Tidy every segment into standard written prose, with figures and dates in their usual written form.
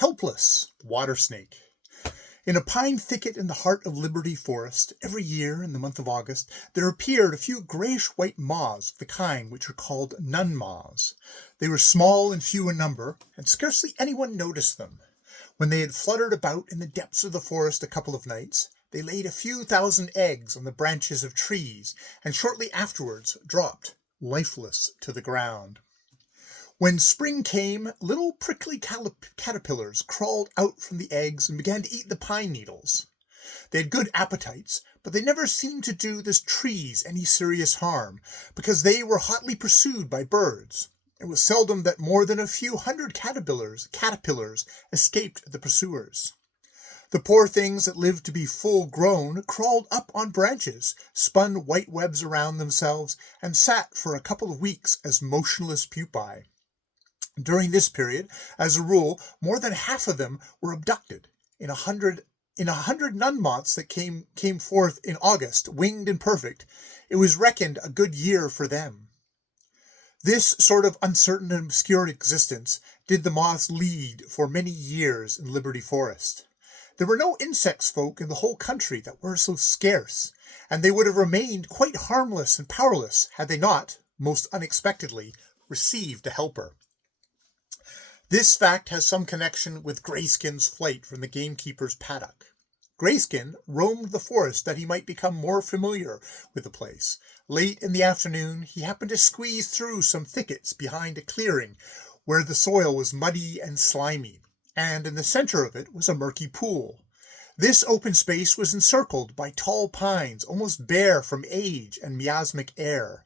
Hlplss, water snake. In a pine thicket in the heart of Liberty Forest, every year in the month of August, there appeared a few grayish-white moths of the kind which are called nun moths. They were small and few in number, and scarcely anyone noticed them. When they had fluttered about in the depths of the forest a couple of nights, they laid a few thousand eggs on the branches of trees, and shortly afterwards dropped, lifeless, to the ground. When spring came, little prickly caterpillars crawled out from the eggs and began to eat the pine needles. They had good appetites, but they never seemed to do the trees any serious harm, because they were hotly pursued by birds. It was seldom that more than a few hundred caterpillars escaped the pursuers. The poor things that lived to be full grown crawled up on branches, spun white webs around themselves, and sat for a couple of weeks as motionless pupae. During this period, as a rule, more than half of them were abducted. In a hundred nun moths that came forth in August, winged and perfect, it was reckoned a good year for them. This sort of uncertain and obscure existence did the moths lead for many years in Liberty Forest. There were no insects folk in the whole country that were so scarce, and they would have remained quite harmless and powerless had they not, most unexpectedly, received a helper. This fact has some connection with Gryskn's flight from the gamekeeper's paddock. Gryskn roamed the forest that he might become more familiar with the place. Late in the afternoon, he happened to squeeze through some thickets behind a clearing where the soil was muddy and slimy, and in the center of it was a murky pool. This open space was encircled by tall pines, almost bare from age and miasmic air.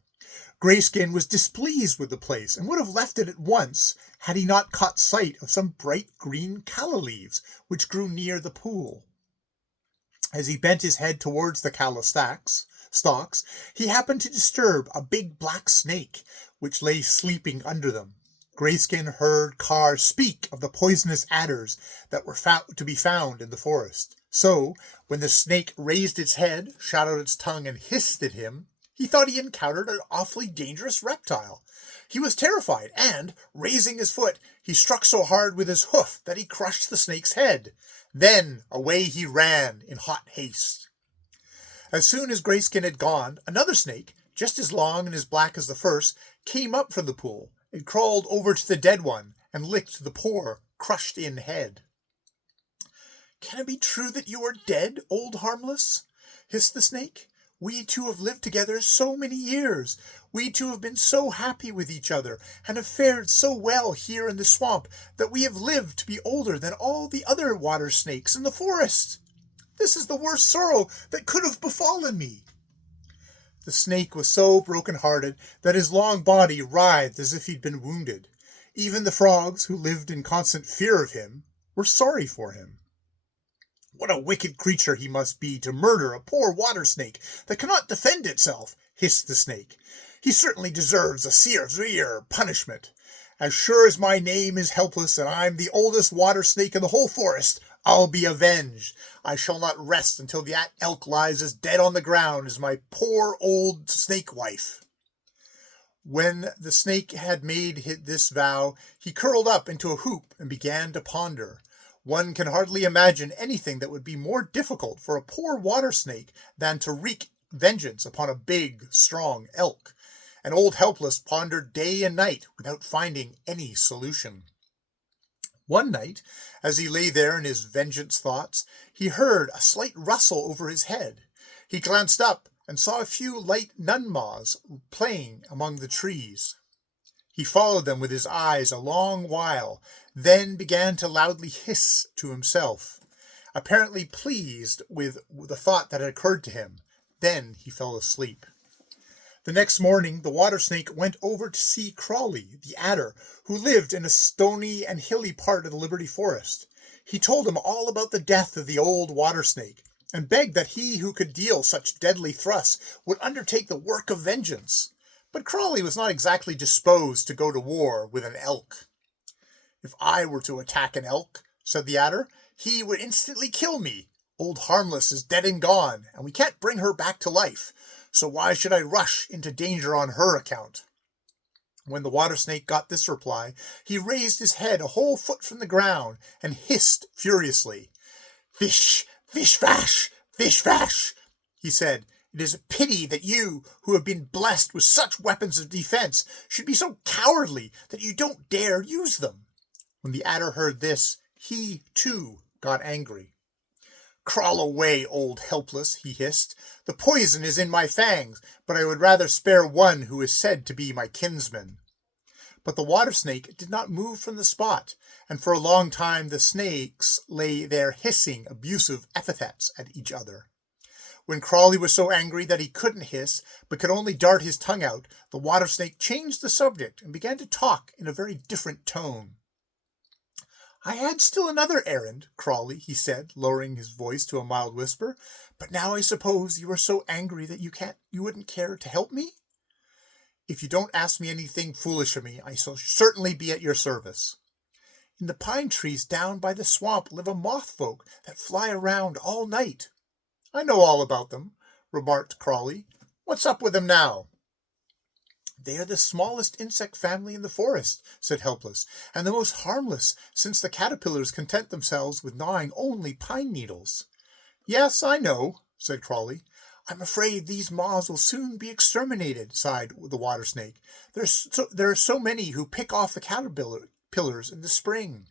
Gryskn was displeased with the place and would have left it at once had he not caught sight of some bright green calla leaves which grew near the pool. As he bent his head towards the calla stalks, he happened to disturb a big black snake which lay sleeping under them. Gryskn heard Carr speak of the poisonous adders that were to be found in the forest. So, when the snake raised its head, shot out its tongue, and hissed at him, he thought he encountered an awfully dangerous reptile. He was terrified, and, raising his foot, he struck so hard with his hoof that he crushed the snake's head. Then away he ran in hot haste. As soon as Gryskn had gone, another snake, just as long and as black as the first, came up from the pool. It crawled over to the dead one and licked the poor, crushed-in head. "Can it be true that you are dead, old Harmless?" hissed the snake. "We two have lived together so many years. We two have been so happy with each other, and have fared so well here in the swamp, that we have lived to be older than all the other water snakes in the forest. This is the worst sorrow that could have befallen me." The snake was so broken-hearted that his long body writhed as if he'd been wounded. Even the frogs, who lived in constant fear of him, were sorry for him. "What a wicked creature he must be to murder a poor water snake that cannot defend itself," hissed the snake. "He certainly deserves a severe punishment. As sure as my name is Hlplss and I'm the oldest water snake in the whole forest, I'll be avenged. I shall not rest until that elk lies as dead on the ground as my poor old snake wife." When the snake had made this vow, he curled up into a hoop and began to ponder. One can hardly imagine anything that would be more difficult for a poor water snake than to wreak vengeance upon a big, strong elk, and old Hlplss pondered day and night without finding any solution. One night, as he lay there in his vengeance thoughts, he heard a slight rustle over his head. He glanced up and saw a few light nun moths playing among the trees. He followed them with his eyes a long while, then began to loudly hiss to himself, apparently pleased with the thought that had occurred to him. Then he fell asleep. The next morning the water snake went over to see Crawley, the adder, who lived in a stony and hilly part of the Liberty Forest. He told him all about the death of the old water snake, and begged that he who could deal such deadly thrusts would undertake the work of vengeance. But Crawley was not exactly disposed to go to war with an elk. "If I were to attack an elk," said the adder, "he would instantly kill me. Old Harmless is dead and gone, and we can't bring her back to life, so why should I rush into danger on her account?" When the water snake got this reply, he raised his head a whole foot from the ground and hissed furiously. "Fish, fish, fash, fish, fash," he said. "It is a pity that you, who have been blessed with such weapons of defense, should be so cowardly that you don't dare use them." When the adder heard this, he, too, got angry. "Crawl away, old Hlplss," he hissed. "The poison is in my fangs, but I would rather spare one who is said to be my kinsman." But the water snake did not move from the spot, and for a long time the snakes lay there hissing abusive epithets at each other. When Crawly was so angry that he couldn't hiss, but could only dart his tongue out, the water snake changed the subject and began to talk in a very different tone. "I had still another errand, Crawly," he said, lowering his voice to a mild whisper, "but now I suppose you are so angry that you wouldn't care to help me?" "If you don't ask me anything foolish of me, I shall certainly be at your service." "In the pine trees down by the swamp live a moth folk that fly around all night." "I know all about them," remarked Crawly. "What's up with them now?" "They are the smallest insect family in the forest," said Hlplss, "and the most harmless, since the caterpillars content themselves with gnawing only pine needles." "Yes, I know," said Crawly. "I'm afraid these moths will soon be exterminated," sighed the water snake. "There are so many who pick off the caterpillars in the spring."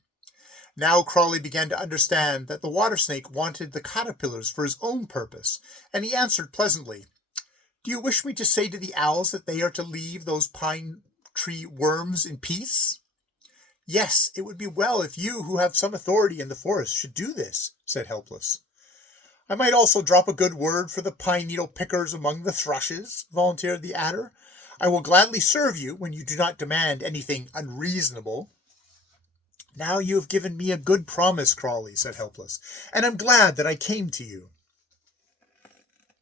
Now Crawly began to understand that the water snake wanted the caterpillars for his own purpose, and he answered pleasantly, "Do you wish me to say to the owls that they are to leave those pine tree worms in peace?" "Yes, it would be well if you, who have some authority in the forest, should do this," said Hlplss. "I might also drop a good word for the pine needle pickers among the thrushes," volunteered the adder. "I will gladly serve you when you do not demand anything unreasonable." "Now you have given me a good promise, Crawly," said Hlplss, "and I'm glad that I came to you.